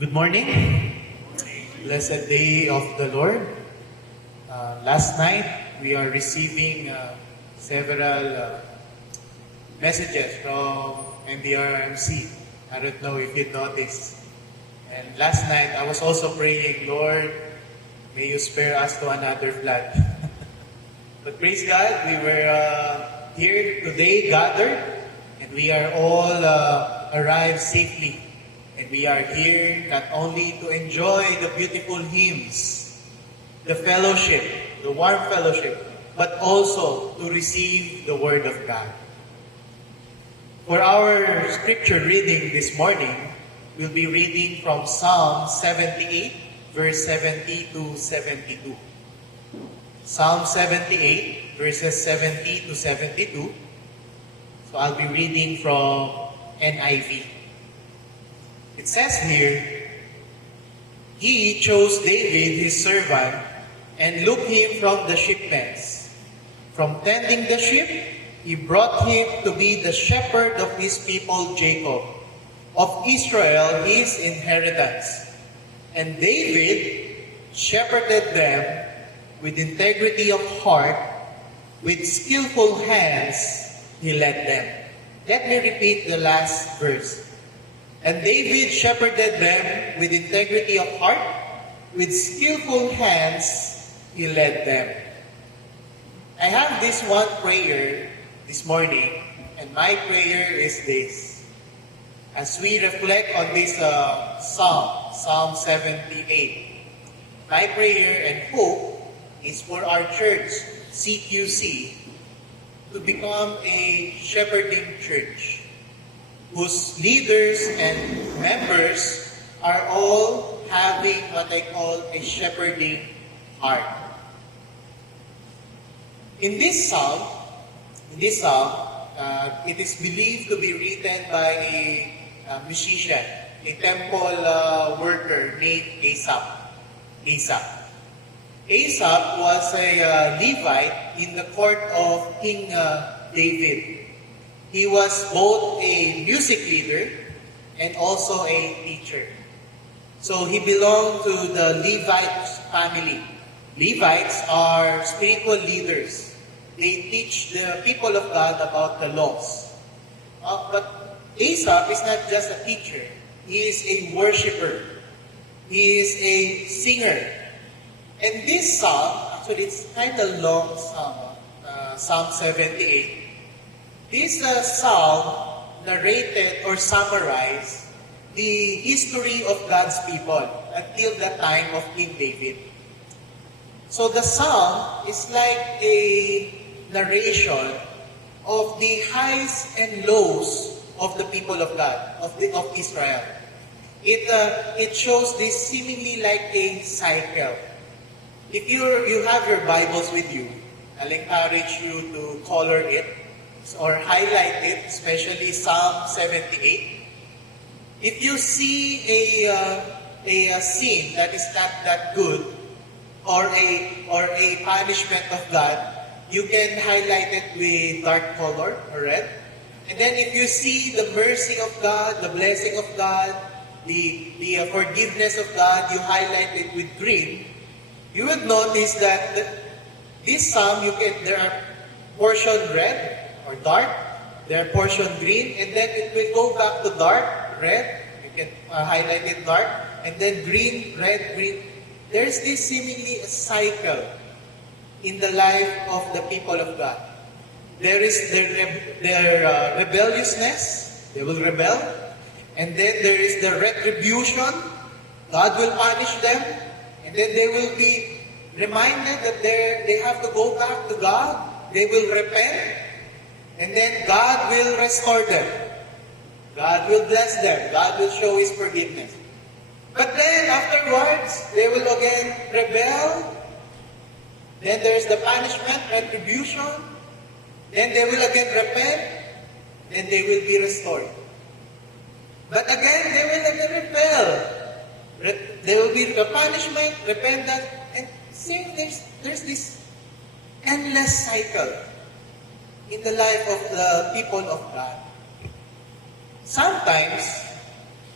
Good morning. Blessed day of the Lord. Last night, we are receiving several messages from MBRMC. I don't know if you noticed. And last night, I was also praying, Lord, may you spare us to another flood. But praise God, we were here today gathered, and we are all arrived safely. And we are here not only to enjoy the beautiful hymns, the fellowship, the warm fellowship, but also to receive the Word of God. For our scripture reading this morning, we'll be reading from Psalm 78, verse 70 to 72. Psalm 78, verses 70 to 72. So I'll be reading from NIV. It says here, He chose David his servant and looked him from the sheep pens. From tending the sheep, He brought him to be the shepherd of His people Jacob, of Israel his inheritance. And David shepherded them with integrity of heart, with skillful hands He led them. Let me repeat the last verse. And David shepherded them with integrity of heart, with skillful hands He led them. I have this one prayer this morning, and my prayer is this. As we reflect on this Psalm 78, my prayer and hope is for our church, CQC, to become a shepherding church, whose leaders and members are all having what I call a shepherding heart. In this psalm, it is believed to be written by a musician, a temple worker named Asaph. Asaph was a Levite in the court of King David. He was both a music leader and also a teacher. So he belonged to the Levite family. Levites are spiritual leaders. They teach the people of God about the laws. But Asaph is not just a teacher. He is a worshiper. He is a singer. And this psalm, actually it's kind of long psalm, Psalm 78. This psalm narrated or summarized the history of God's people until the time of King David. So the psalm is like a narration of the highs and lows of the people of God, of Israel. It shows this seemingly like a cycle. If you have your Bibles with you, I'll encourage you to color it or highlight it, especially Psalm 78. If you see a scene that is not that good, or a punishment of God, you can highlight it with dark color or red. And then if you see the mercy of God, the blessing of God, the forgiveness of God, you highlight it with green. You would notice that this psalm, there are portion red or dark, there are portion green, and then it will go back to dark, red, you can highlight it dark, and then green, red, green. There's this seemingly a cycle in the life of the people of God. There is their rebelliousness, they will rebel, and then there is the retribution, God will punish them, and then they will be reminded that they have to go back to God, they will repent, and then God will restore them. God will bless them. God will show His forgiveness. But then afterwards, they will again rebel. Then there's the punishment, retribution. Then they will again repent. Then they will be restored. But again, they will again rebel. There will be the punishment, repentance, and see, there's this endless cycle in the life of the people of God. Sometimes,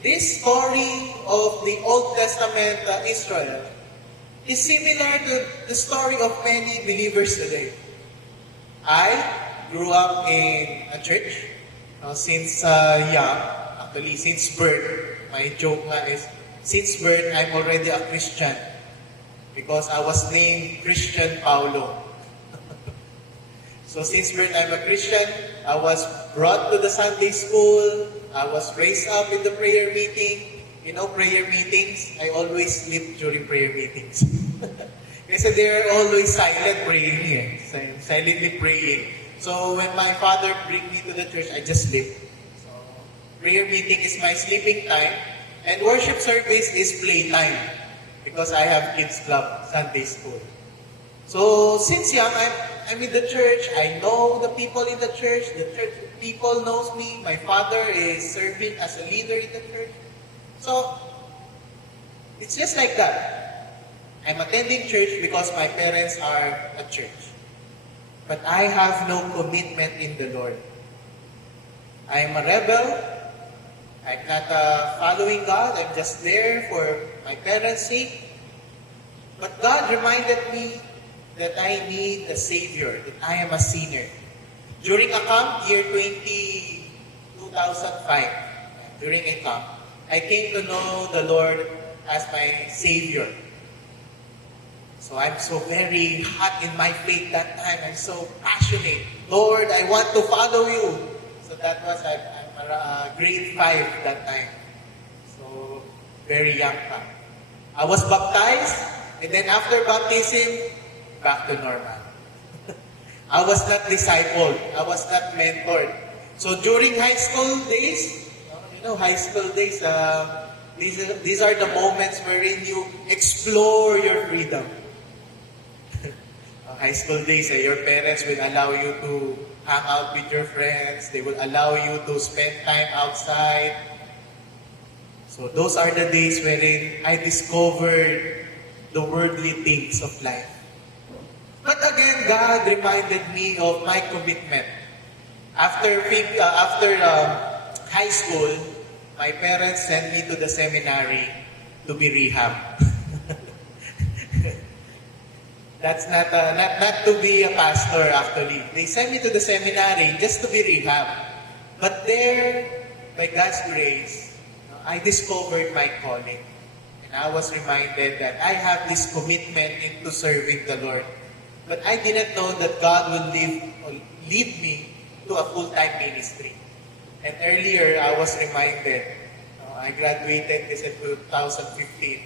this story of the Old Testament Israel is similar to the story of many believers today. I grew up in a church since young, actually since birth. My joke nga is, since birth, I'm already a Christian because I was named Christian Paulo. So since birth, I'm a Christian. I was brought to the Sunday school. I was raised up in the prayer meeting. You know, prayer meetings, I always sleep during prayer meetings. Kasi they're always silent praying here. Silently praying. So when my father bring me to the church, I just sleep. So prayer meeting is my sleeping time. And worship service is playtime. Because I have kids club, Sunday school. So since young, I'm in the church. I know the people in the church. The church people knows me. My father is serving as a leader in the church. So, it's just like that. I'm attending church because my parents are at church. But I have no commitment in the Lord. I'm a rebel. I'm not following God. I'm just there for my parents' sake. But God reminded me that I need a Savior, that I am a sinner. During a camp, year 2005, during a camp, I came to know the Lord as my Savior. So I'm so very hot in my faith that time. I'm so passionate. Lord, I want to follow you. So that was, I'm grade 5 that time. So, very young pa. I was baptized, and then after baptism, back to normal. I was not discipled. I was not mentored. So during high school days, high school days, these are the moments wherein you explore your freedom. High school days, your parents will allow you to hang out with your friends. They will allow you to spend time outside. So those are the days wherein I discovered the worldly things of life. But again, God reminded me of my commitment. After high school, my parents sent me to the seminary to be rehab. That's not to be a pastor actually. They sent me to the seminary just to be rehab. But there, by God's grace, I discovered my calling. And I was reminded that I have this commitment into serving the Lord. But I didn't know that God will lead me to a full-time ministry. And earlier, I was reminded, I graduated this in 2015.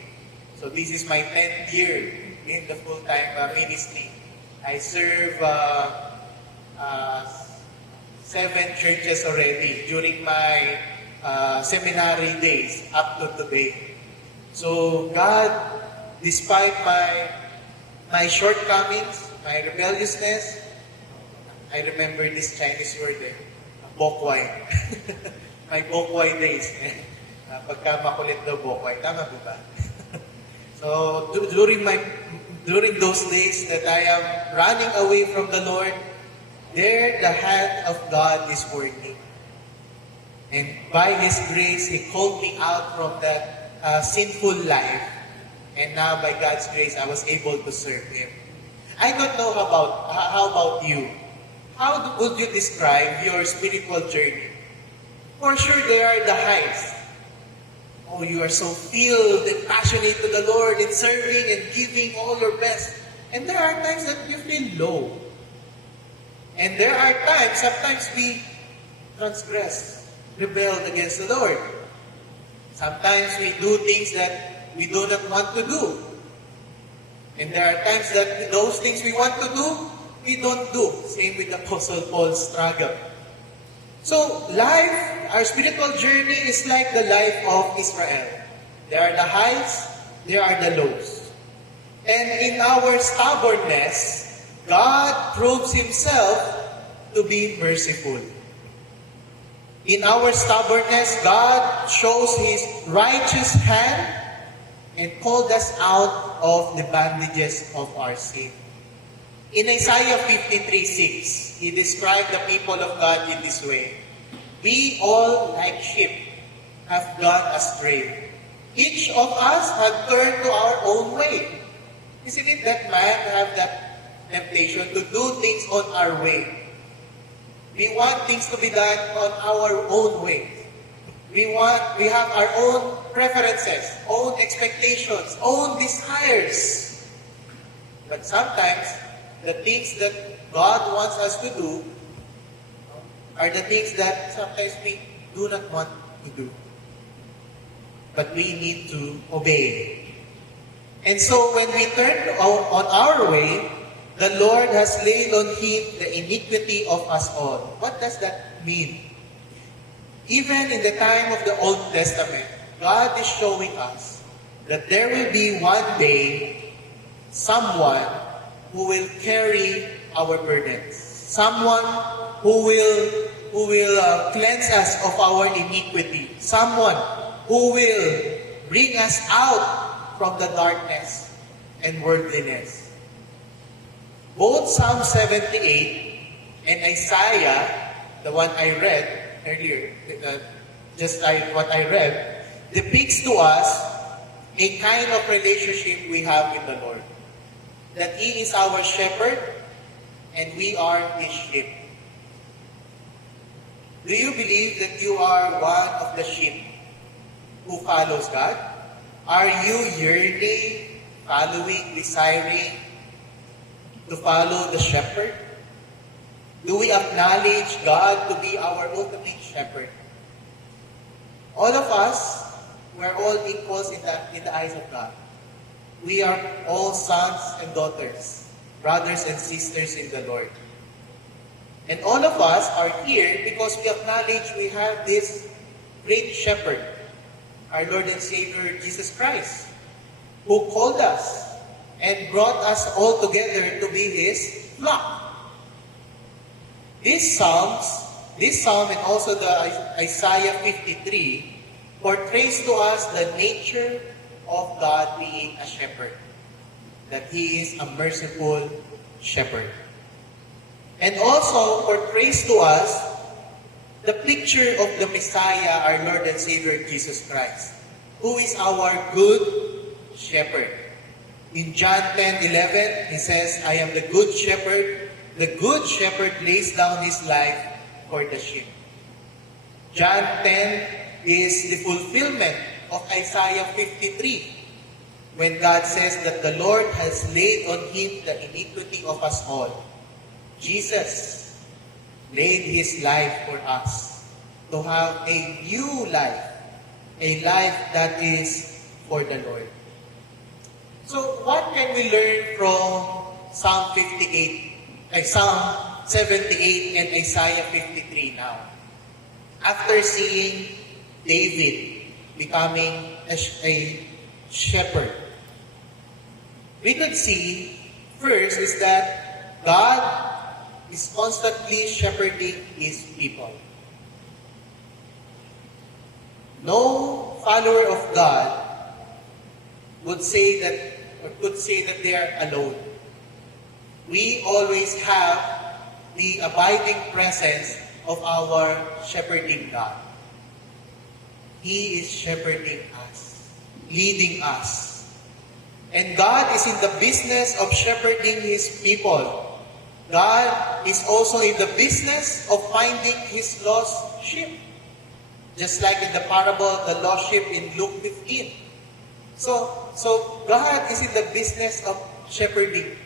So this is my 10th year in the full-time ministry. I serve 7 churches already during my seminary days up to today. So God, despite my shortcomings, my rebelliousness, I remember this Chinese word bokwai. My bokwai days. Pagka makulit daw bokwai. Tama po ba? So, during those days that I am running away from the Lord, there the hand of God is working. And by His grace, He called me out from that sinful life. And now, by God's grace, I was able to serve Him. I don't know how about you. How would you describe your spiritual journey? For sure, there are the highs. Oh, you are so filled and passionate to the Lord in serving and giving all your best. And there are times that you feel low. And there are times, sometimes we transgress, rebelled against the Lord. Sometimes we do things that we do not want to do. And there are times that those things we want to do, we don't do. Same with Apostle Paul's struggle. So, life, our spiritual journey is like the life of Israel. There are the highs, there are the lows. And in our stubbornness, God proves Himself to be merciful. In our stubbornness, God shows His righteous hand and called us out of the bandages of our sin. In Isaiah 53:6, He described the people of God in this way. We all, like sheep, have gone astray. Each of us have turned to our own way. Isn't it that man have that temptation to do things on our way? We want things to be done on our own way. We have our own preferences, own expectations, own desires. But sometimes, the things that God wants us to do are the things that sometimes we do not want to do. But we need to obey. And so when we turn on our way, the Lord has laid on Him the iniquity of us all. What does that mean? Even in the time of the Old Testament, God is showing us that there will be one day someone who will carry our burdens. Someone who will cleanse us of our iniquity. Someone who will bring us out from the darkness and worldliness. Both Psalm 78 and Isaiah, the one I read earlier, what I read, depicts to us a kind of relationship we have with the Lord. That He is our shepherd and we are His sheep. Do you believe that you are one of the sheep who follows God? Are you yearning, following, desiring to follow the shepherd? Do we acknowledge God to be our ultimate shepherd? All of us, we're all equals in the eyes of God. We are all sons and daughters, brothers and sisters in the Lord. And all of us are here because we acknowledge we have this great shepherd, our Lord and Savior Jesus Christ, who called us and brought us all together to be His flock. This psalm and also the Isaiah 53 portrays to us the nature of God being a shepherd. That He is a merciful shepherd. And also portrays to us the picture of the Messiah, our Lord and Savior Jesus Christ, who is our good shepherd. In John 10:11, He says, I am the good shepherd. The good shepherd lays down his life for the sheep. John 10 is the fulfillment of Isaiah 53, when God says that the Lord has laid on Him the iniquity of us all. Jesus laid His life for us to have a new life, a life that is for the Lord. So what can we learn from Psalm 78 and Isaiah 53 now? After seeing David becoming a shepherd, we could see first is that God is constantly shepherding His people. No follower of God could say that they are alone. We always have the abiding presence of our shepherding God. He is shepherding us, leading us. And God is in the business of shepherding His people. God is also in the business of finding His lost sheep. Just like in the parable, the lost sheep in Luke 15. So God is in the business of shepherding.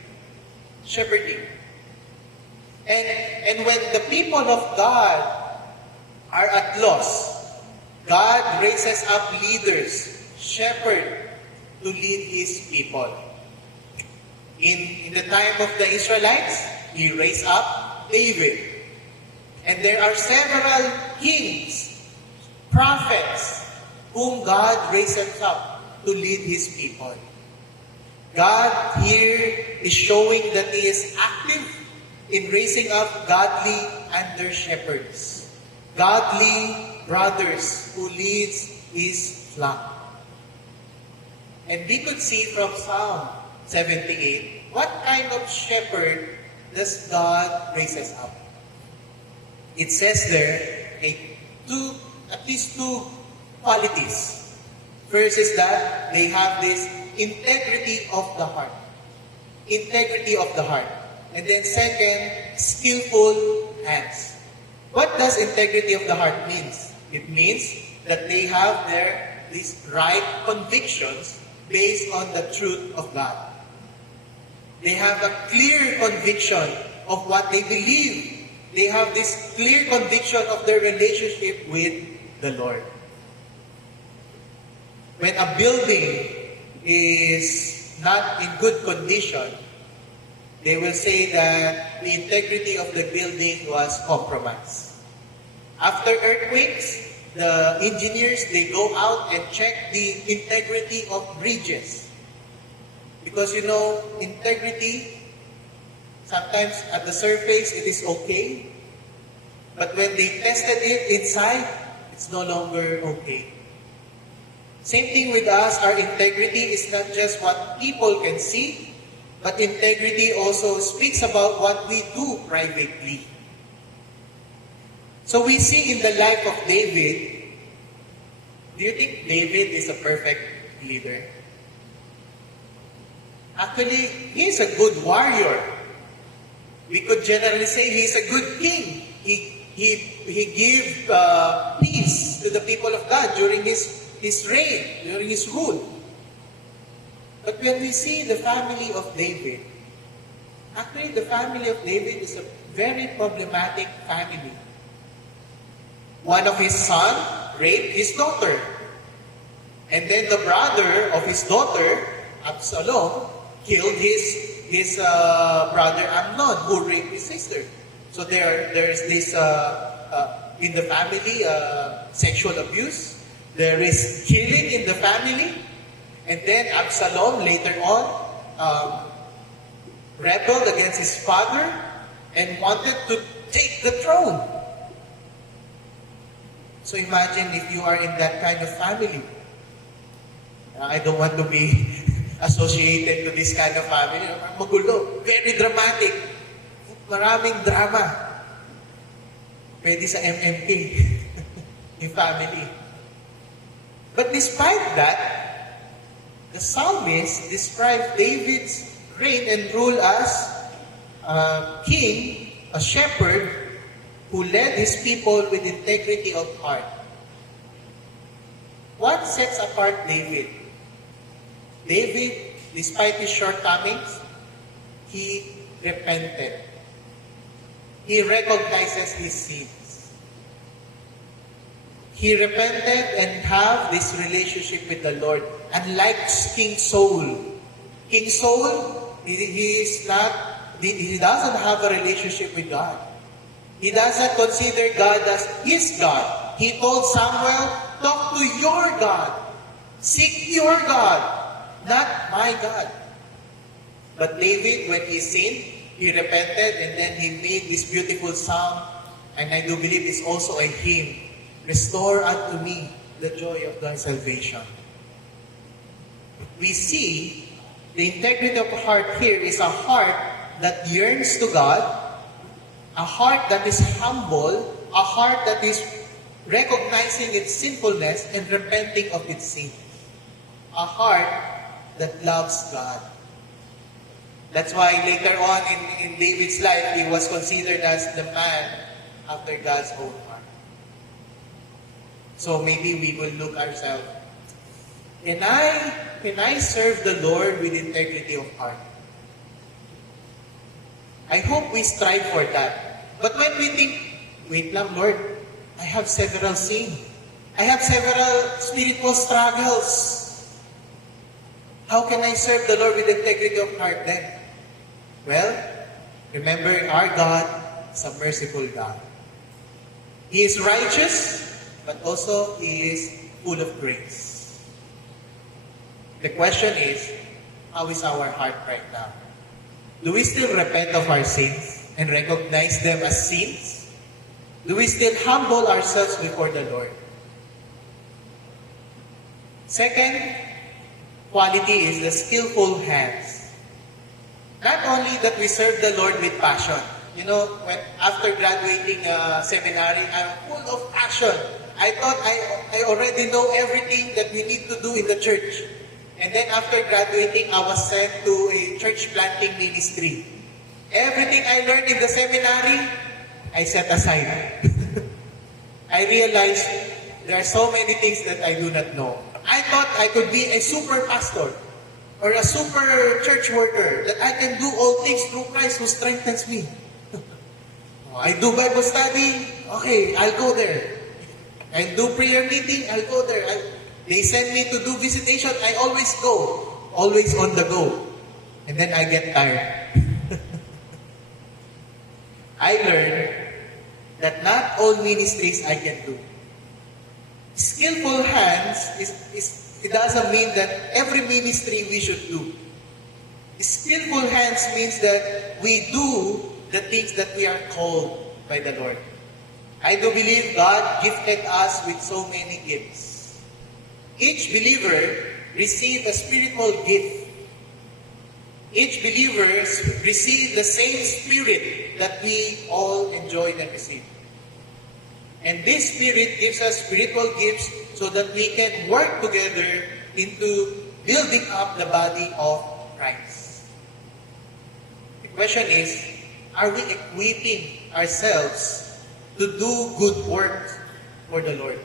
And when the people of God are at loss, God raises up leaders, shepherds, to lead His people. In the time of the Israelites, He raised up David. And there are several kings, prophets, whom God raises up to lead His people. God here is showing that He is active in raising up godly under shepherds, godly brothers who leads His flock. And we could see from Psalm 78, what kind of shepherd does God raise us up? It says there, at least two qualities. First is that they have this integrity of the heart. Integrity of the heart. And then second, skillful hands. What does integrity of the heart means? It means that they have these right convictions based on the truth of God. They have a clear conviction of what they believe. They have this clear conviction of their relationship with the Lord. When a building is not in good condition, they will say that the integrity of the building was compromised. After earthquakes, the engineers, they go out and check the integrity of bridges. Because integrity, sometimes at the surface it is okay, but when they tested it inside, it's no longer okay. Same thing with us, our integrity is not just what people can see, but integrity also speaks about what we do privately. So we see in the life of David, do you think David is a perfect leader? Actually, he's a good warrior. We could generally say he's a good king. He gave peace to the people of God during his reign, during his rule. But when we see the family of David, actually the family of David is a very problematic family. One of his sons raped his daughter. And then the brother of his daughter, Absalom, killed his brother Amnon, who raped his sister. So there's this, in the family, sexual abuse. There is killing in the family. And then Absalom later on rebelled against his father and wanted to take the throne. So imagine if you are in that kind of family. I don't want to be associated to this kind of family. Magulo, very dramatic. Maraming drama. Pwede sa MMK, yung family. But despite that, the psalmist describes David's reign and rule as a king, a shepherd, who led his people with integrity of heart. What sets apart David? David, despite his shortcomings, he repented. He recognizes his sins. He repented and have this relationship with the Lord. Unlike King Saul. King Saul, he doesn't have a relationship with God. He doesn't consider God as his God. He told Samuel, talk to your God. Seek your God, not my God. But David, when he sinned, he repented and then he made this beautiful song, and I do believe it's also a hymn. Restore unto me the joy of thy salvation. We see the integrity of the heart here is a heart that yearns to God, a heart that is humble, a heart that is recognizing its sinfulness and repenting of its sin. A heart that loves God. That's why later on in David's life, he was considered as the man after God's own heart. So maybe we will look ourselves. Can I serve the Lord with integrity of heart? I hope we strive for that. But when we think, wait lang Lord, I have several sins. I have several spiritual struggles. How can I serve the Lord with integrity of heart then? Well, remember our God is a merciful God. He is righteous, but also He is full of grace. The question is, how is our heart right now? Do we still repent of our sins and recognize them as sins? Do we still humble ourselves before the Lord? Second quality is the skillful hands. Not only that we serve the Lord with passion. When after graduating seminary, I'm full of passion. I thought I already know everything that we need to do in the church. And then after graduating, I was sent to a church planting ministry. Everything I learned in the seminary, I set aside. I realized there are so many things that I do not know. I thought I could be a super pastor or a super church worker, that I can do all things through Christ who strengthens me. I do Bible study, okay, I'll go there. I do prayer meeting, I'll go there. They send me to do visitation, I always go. Always on the go. And then I get tired. I learned that not all ministries I can do. Skillful hands, it doesn't mean that every ministry we should do. Skillful hands means that we do the things that we are called by the Lord. I do believe God gifted us with so many gifts. Each believer received a spiritual gift. Each believer received the same spirit that we all enjoy and receive. And this spirit gives us spiritual gifts so that we can work together into building up the body of Christ. The question is, are we equipping ourselves to do good work for the Lord?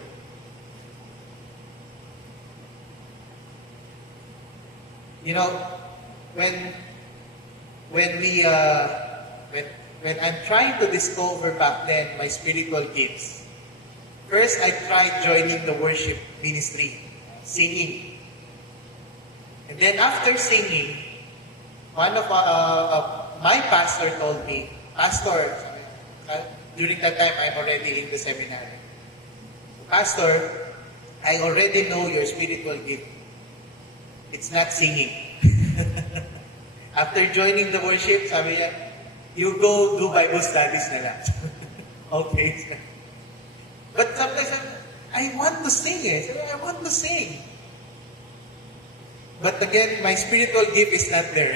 You know, when I'm trying to discover back then my spiritual gifts, first I tried joining the worship ministry, singing. And then after singing, one of my pastor told me, Pastor, during that time I'm already in the seminary. Pastor, I already know your spiritual gift. It's not singing. After joining the worship, sabi niya, you go do Bible studies na lang. Okay. But sometimes, I want to sing eh. I want to sing. But again, my spiritual gift is not there.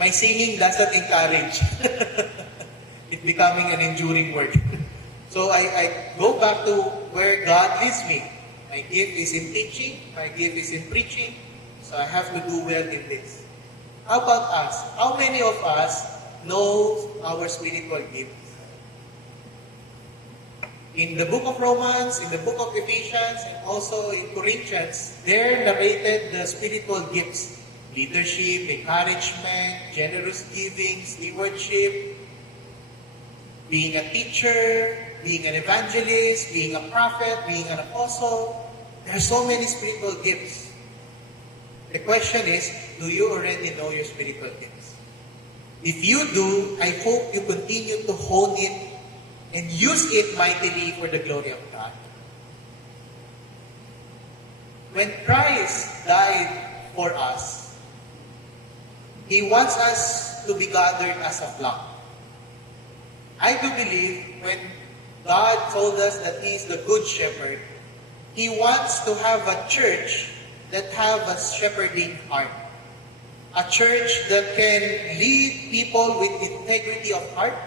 My singing doesn't encourage it becoming an enduring work. So I go back to where God leads me. My gift is in teaching. My gift is in preaching. So I have to do well in this. How about us? How many of us know our spiritual gifts? In the book of Romans, in the book of Ephesians, and also in Corinthians, there narrated the spiritual gifts. Leadership, encouragement, generous giving, stewardship, being a teacher, being an evangelist, being a prophet, being an apostle. There are so many spiritual gifts. The question is, do you already know your spiritual gifts? If you do, I hope you continue to hone it and use it mightily for the glory of God. When Christ died for us, He wants us to be gathered as a flock. I do believe when God told us that He is the good shepherd, He wants to have a church that have a shepherding heart. A church that can lead people with integrity of heart.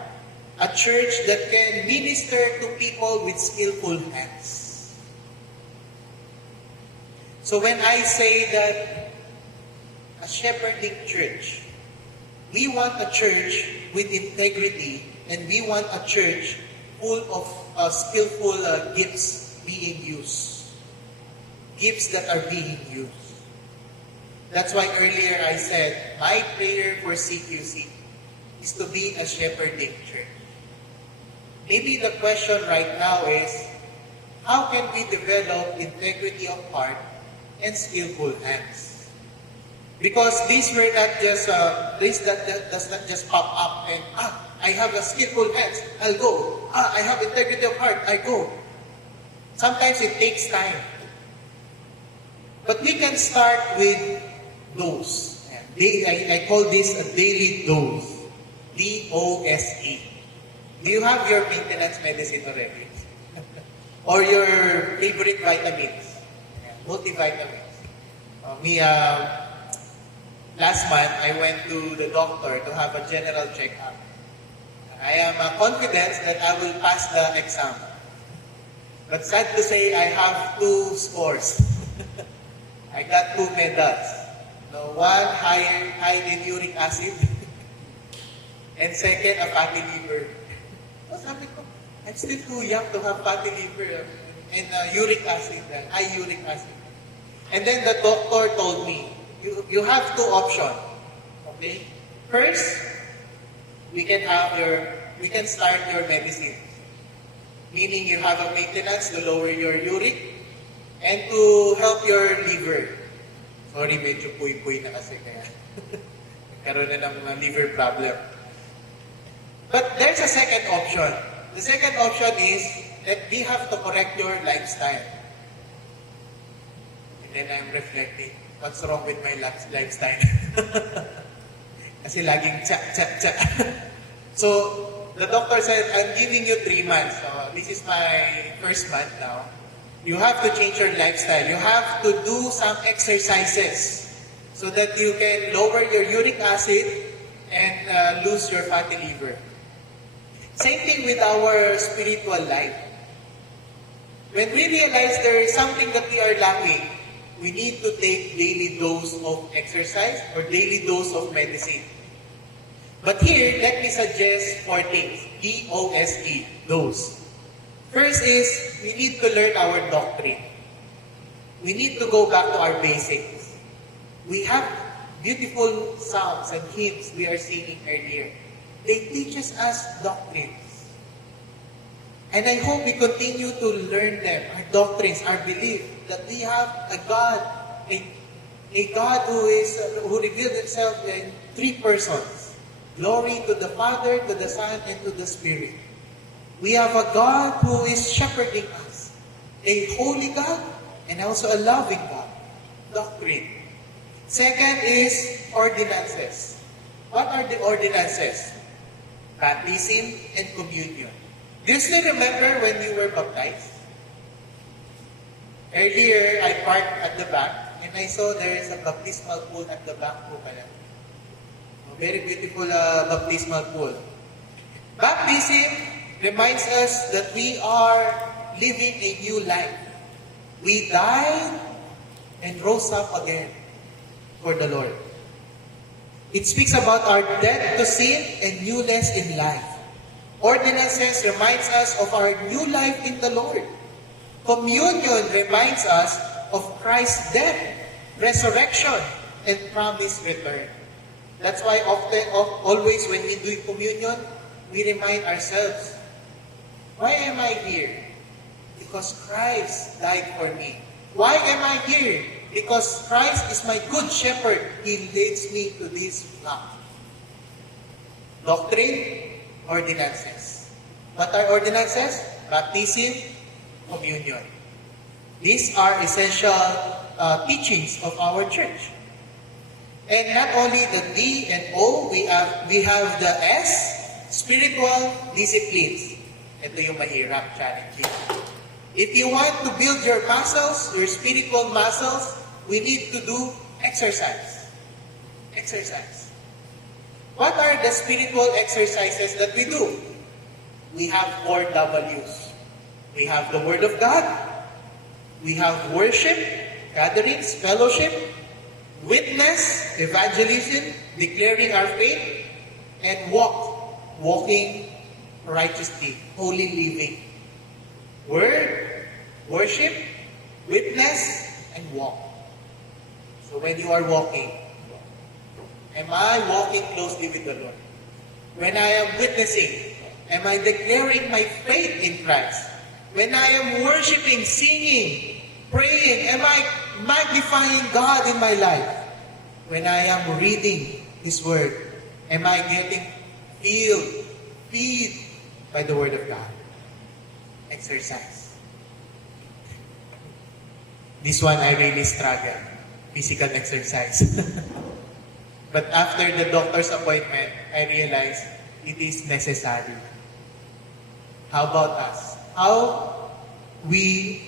A church that can minister to people with skillful hands. So when I say that a shepherding church, we want a church with integrity, and we want a church full of skillful gifts being used. Gifts that are being used. That's why earlier I said, my prayer for CQC is to be a shepherding church. Maybe the question right now is, how can we develop integrity of heart and skillful hands? Because these were not just, that does not just pop up and, I have a skillful hands, I'll go. I have integrity of heart, I go. Sometimes it takes time. But we can start with dose. I call this a daily dose. D-O-S-E. Do you have your maintenance medicine already? Or your favorite vitamins? Multivitamins. Last month, I went to the doctor to have a general checkup. I am confident that I will pass the exam. But sad to say, I have 2 scores. I got 2 medals. No, one high in uric acid, and second, a fatty liver. So sabi ko, I'm still too young to have fatty liver and uric acid, high uric acid. And then the doctor told me, you have 2 options. Okay? First, we can start your medicine. Meaning you have a maintenance to lower your uric and to help your liver. Sorry, medyo puy-puy na kasi kaya nagkaroon na ng liver problem. But there's a second option. The second option is that we have to correct your lifestyle. And then I'm reflecting, what's wrong with my lifestyle? Kasi laging tsa. So, the doctor said, I'm giving you 3 months. So, this is my first month now. You have to change your lifestyle. You have to do some exercises so that you can lower your uric acid and lose your fatty liver. Same thing with our spiritual life. When we realize there is something that we are lacking, we need to take daily dose of exercise or daily dose of medicine. But here, let me suggest 4 things. D-O-S-E, dose. First is, we need to learn our doctrine. We need to go back to our basics. We have beautiful songs and hymns we are singing earlier. They teach us doctrines. And I hope we continue to learn them, our doctrines, our belief, that we have a God, a God who revealed himself in 3 persons. Glory to the Father, to the Son, and to the Spirit. We have a God who is shepherding us. A holy God and also a loving God. Doctrine. Second is ordinances. What are the ordinances? Baptism and communion. Do you still remember when you were baptized? Earlier, I parked at the back and I saw there is a baptismal pool at the back po pala. Very beautiful baptismal pool. Baptism reminds us that we are living a new life. We died and rose up again for the Lord. It speaks about our death to sin and newness in life. Ordinances reminds us of our new life in the Lord. Communion reminds us of Christ's death, resurrection, and promised return. That's why always when we do communion, we remind ourselves, why am I here? Because Christ died for me. Why am I here? Because Christ is my good shepherd. He leads me to this flock. Doctrine, ordinances. What are ordinances? Baptism, communion. These are essential teachings of our church. And not only the D and O, we have the S, spiritual disciplines. Ito yung mahirap, challenging. If you want to build your muscles, your spiritual muscles, we need to do exercise. Exercise. What are the spiritual exercises that we do? We have 4 W's. We have the Word of God. We have worship, gatherings, fellowship, witness, evangelism, declaring our faith, and walking righteously, holy living. Word, worship, witness, and walk. So when you are walking, am I walking closely with the Lord? When I am witnessing, am I declaring my faith in Christ? When I am worshiping, singing, praying, am I magnifying God in my life? When I am reading His Word, am I getting fed by the Word of God? Exercise. This one I really struggle. Physical exercise. But after the doctor's appointment, I realized it is necessary. How about us? How we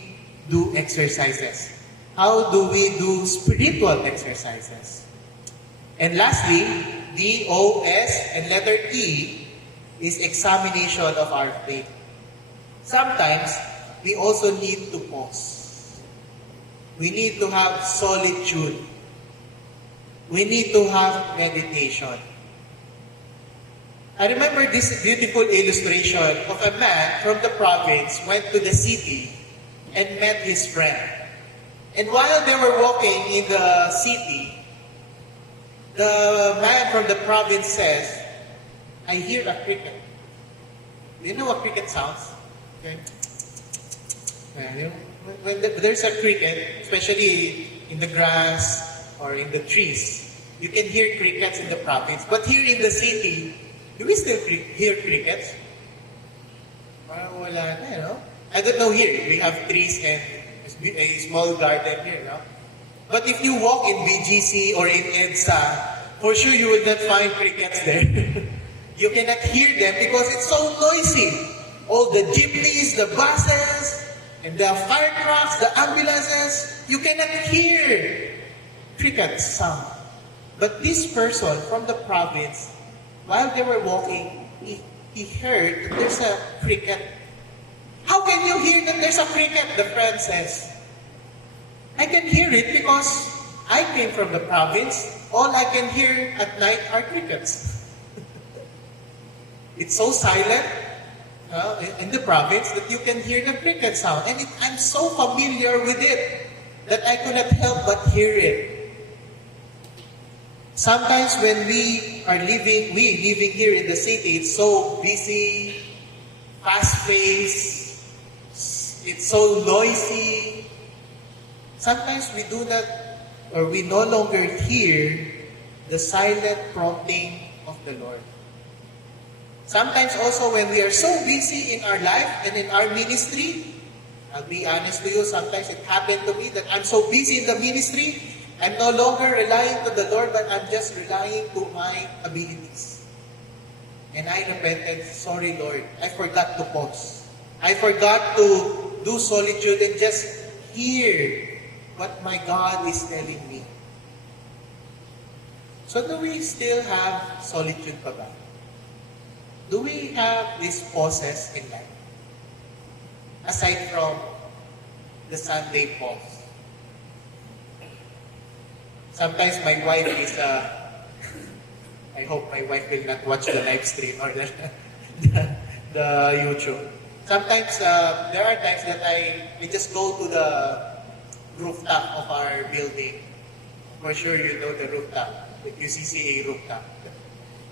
do exercises? How do we do spiritual exercises? And lastly, D, O, S, and letter E is examination of our faith. Sometimes, we also need to pause. We need to have solitude. We need to have meditation. I remember this beautiful illustration of a man from the province went to the city and met his friend. And while they were walking in the city, the man from the province says, I hear a cricket. Do you know what cricket sounds? Okay. When there's a cricket, especially in the grass or in the trees, you can hear crickets in the province. But here in the city, do we still hear crickets? Parang wala na, you know? I don't know here. We have trees and a small garden here, no? But if you walk in BGC or in EDSA, for sure you will not find crickets there. You cannot hear them because it's so noisy. All the jeepneys, the buses, and the fire trucks, the ambulances, you cannot hear cricket sound. But this person from the province, while they were walking, he heard that there's a cricket. How can you hear that there's a cricket? The friend says, I can hear it because I came from the province. All I can hear at night are crickets. It's so silent in the province that you can hear the cricket sound. And I'm so familiar with it that I could not help but hear it. Sometimes when we living here in the city, it's so busy, fast-paced, it's so noisy. Sometimes we do not, or we no longer hear the silent prompting of the Lord. Sometimes also when we are so busy in our life and in our ministry, I'll be honest to you, sometimes it happened to me that I'm so busy in the ministry, I'm no longer relying to the Lord, but I'm just relying to my abilities. And I repented, sorry Lord, I forgot to pause. I forgot to do solitude and just hear what my God is telling me. So do we still have solitude pa ba? Do we have these pauses in life? Aside from the Sunday pause. Sometimes my wife is, I hope my wife will not watch the live stream or the YouTube. Sometimes there are times that I just go to the rooftop of our building. For sure you know the rooftop, the QCCA rooftop.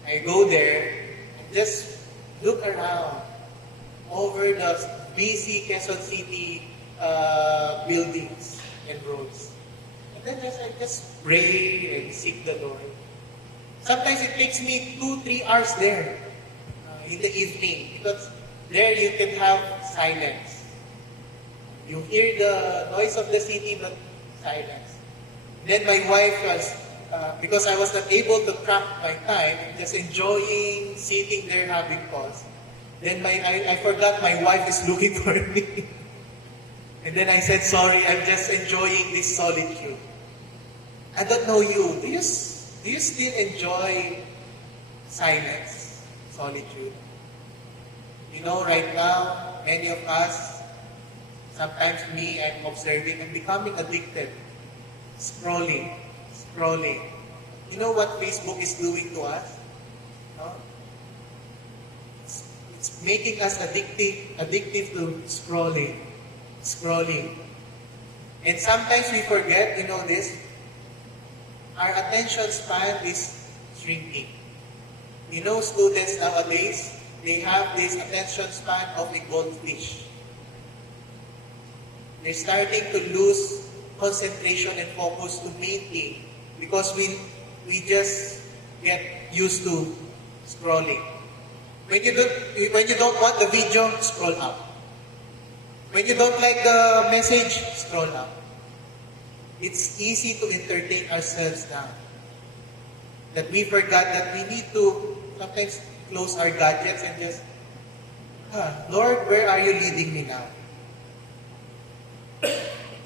I go there and just look around over the busy Quezon City buildings and roads. And then I just pray and seek the Lord. Sometimes it takes me 2-3 hours there in the evening because there you can have silence. You hear the noise of the city but silence. Then my wife was, because I was not able to crack my time, just enjoying sitting there having pause. Then I forgot my wife is looking for me. And then I said, sorry, I'm just enjoying this solitude. I don't know you. Do you still enjoy silence, solitude? You know, right now, many of us, sometimes me, I'm observing, I'm becoming addicted. Scrolling. You know what Facebook is doing to us? No? It's making us addictive to scrolling. And sometimes we forget, you know this, our attention span is shrinking. You know, students nowadays, they have this attention span of a goldfish. They're starting to lose concentration and focus to maintain because we just get used to scrolling. When you don't want the video, scroll up. When you don't like the message, scroll up. It's easy to entertain ourselves now. That we forgot that we need to sometimes close our gadgets and just, Lord, where are you leading me now?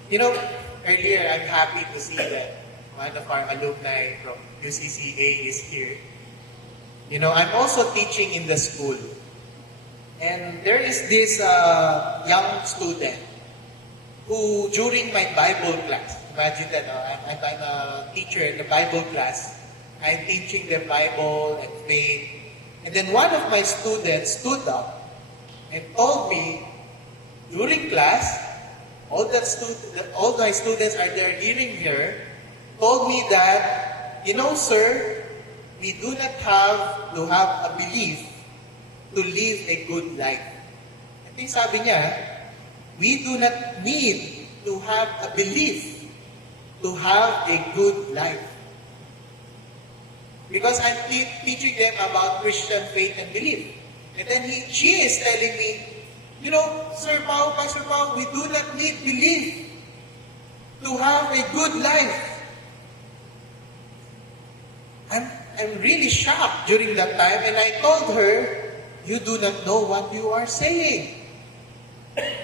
You know, earlier I'm happy to see that one of our alumni from UCCA is here. You know, I'm also teaching in the school. And there is this young student who, during my Bible class, imagine that, I'm a teacher in the Bible class. I'm teaching them Bible and faith. And then one of my students stood up and told me, during class, all my students are there hearing her, told me that, sir, we do not have to have a belief to live a good life. I think sabi niya, we do not need to have a belief to have a good life. Because I'm teaching them about Christian faith and belief. And then she is telling me, Sir Pao, Pastor Pao, we do not need belief to have a good life. I'm really shocked during that time, and I told her, you do not know what you are saying.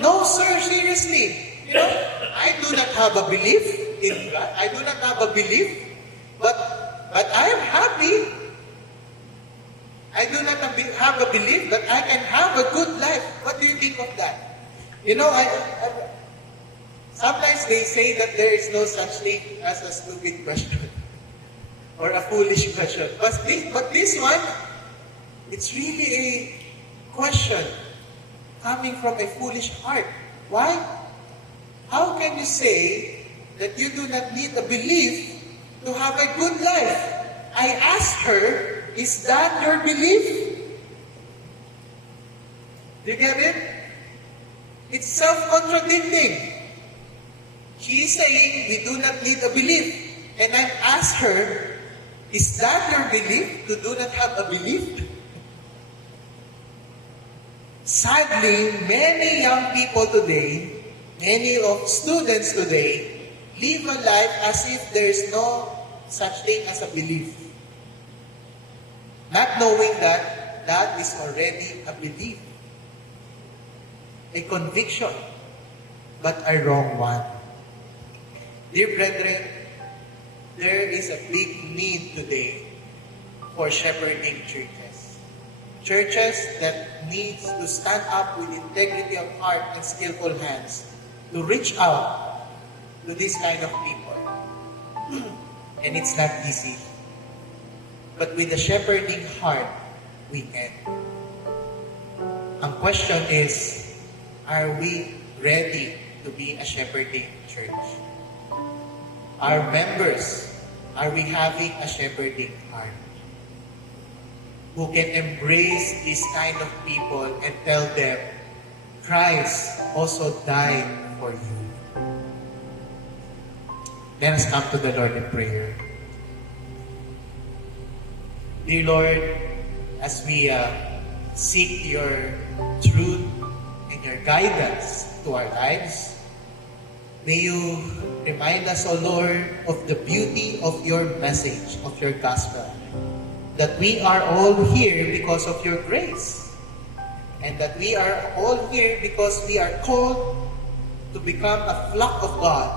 No, sir, seriously. I do not have a belief in God. I do not have a belief, but I am happy. I do not have a belief that I can have a good life. What do you think of that? Sometimes they say that there is no such thing as a stupid question or a foolish question. But this one, it's really a question coming from a foolish heart. Why? How can you say that you do not need a belief to have a good life? I asked her, is that your belief? Do you get it? It's self-contradicting. She is saying we do not need a belief. And I asked her, is that your belief to do not have a belief? Sadly, many young people today, many of students today, live a life as if there is no such thing as a belief. Not knowing that that is already a belief. A conviction, but a wrong one. Dear brethren, there is a big need today for shepherding churches. Churches that needs to stand up with integrity of heart and skillful hands to reach out to this kind of people. And it's not easy. But with a shepherding heart, we can. Ang question is, are we ready to be a shepherding church? Our members, are we having a shepherding heart? Who can embrace this kind of people and tell them, Christ also died for you. Let us come to the Lord in prayer. Dear Lord, as we seek your truth and your guidance to our lives, may you remind us, O Lord, of the beauty of your message, of your gospel. That we are all here because of your grace. And that we are all here because we are called to become a flock of God,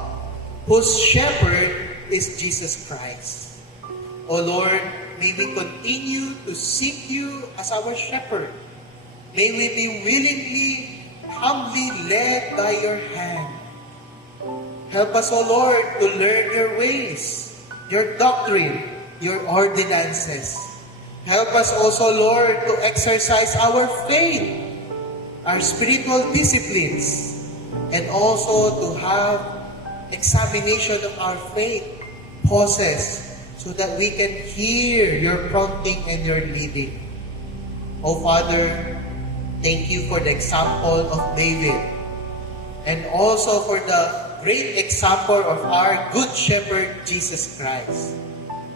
whose shepherd is Jesus Christ. O Lord, may we continue to seek you as our shepherd. May we be willingly, humbly led by your hand. Help us, O Lord, to learn your ways, your doctrine, your ordinances. Help us also, Lord, to exercise our faith, our spiritual disciplines, and also to have examination of our faith, pauses, so that we can hear your prompting and your leading. O Father, thank you for the example of David, and also for the great example of our Good Shepherd, Jesus Christ,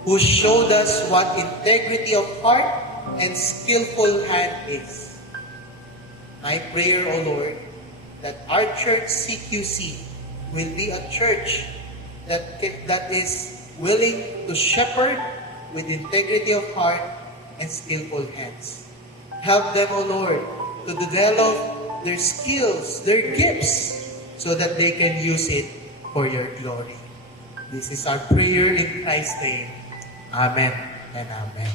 who showed us what integrity of heart and skillful hand is. My prayer, O Lord, that our church CQC will be a church that is willing to shepherd with integrity of heart and skillful hands. Help them, O Lord, to develop their skills, their gifts, so that they can use it for your glory. This is our prayer in Christ's name. Amen and amen.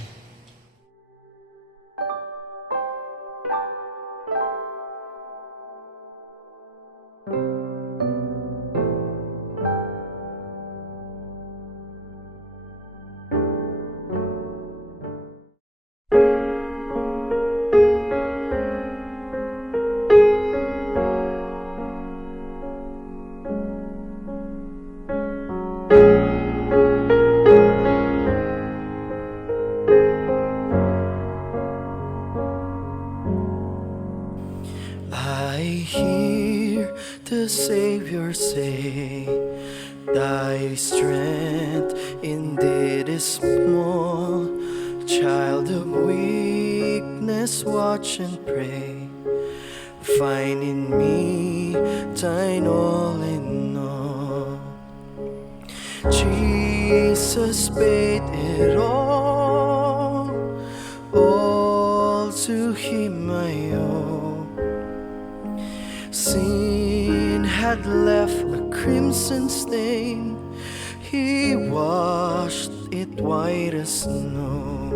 I hear the Savior say, thy strength indeed is small. Child of weakness, watch and pray. Find in me thine all in all. Jesus paid it all to him I owe. Sin had left a crimson stain, he washed it white as snow.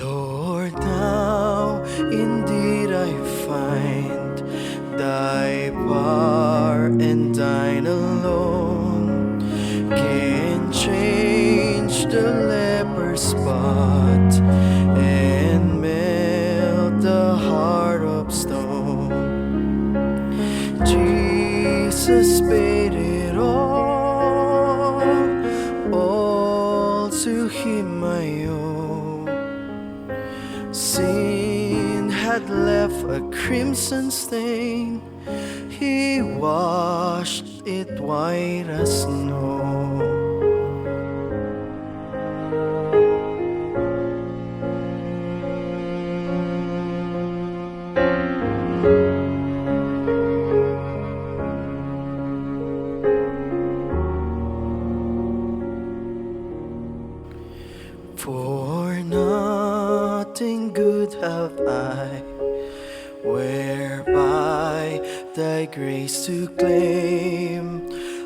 Lord, now indeed I find thy power and thine alone can change the leper's spot and melt the heart of stone. Jesus paid it all to him I owe. Sin had left a crimson stain, he washed it white as snow. For nothing good have I, whereby thy grace to claim.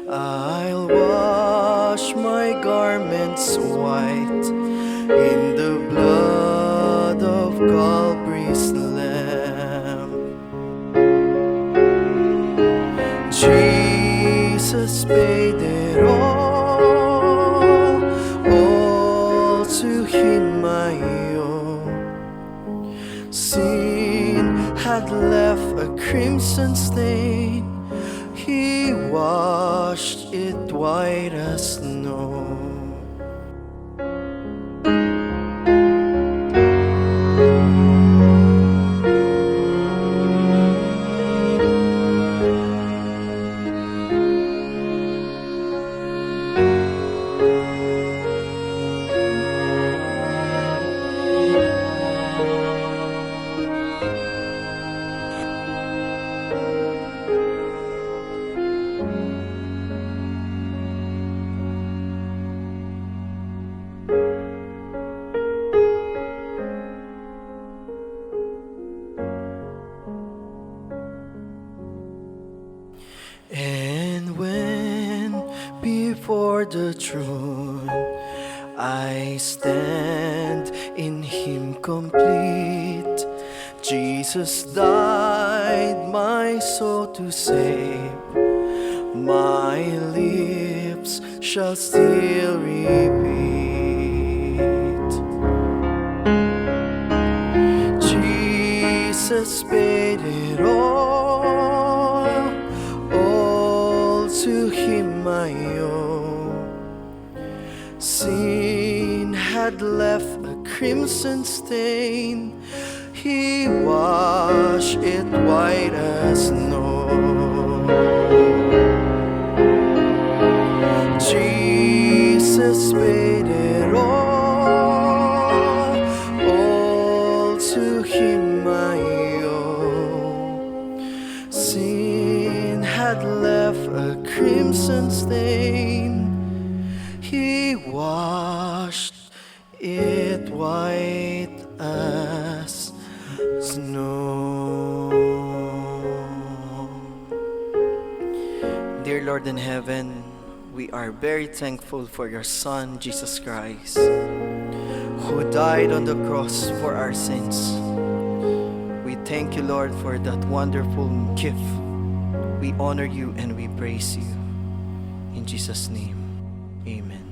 I'll wash my garments white in the blood of Calvary's Lamb. Jesus paid it all to him I owe. Sin had left a crimson stain, he washed it white as snow. And when before the throne I stand in him complete, Jesus died my soul to save. My lips shall still repeat, Jesus paid it all to him I owe. Sin had left a crimson stain, he washed it white as snow. Jesus paid it all to him I owe. Sin had left a crimson stain, he washed it white as snow. Dear Lord in heaven, we are very thankful for your Son, Jesus Christ, who died on the cross for our sins. We thank you, Lord, for that wonderful gift. We honor you and we praise you. In Jesus' name, amen.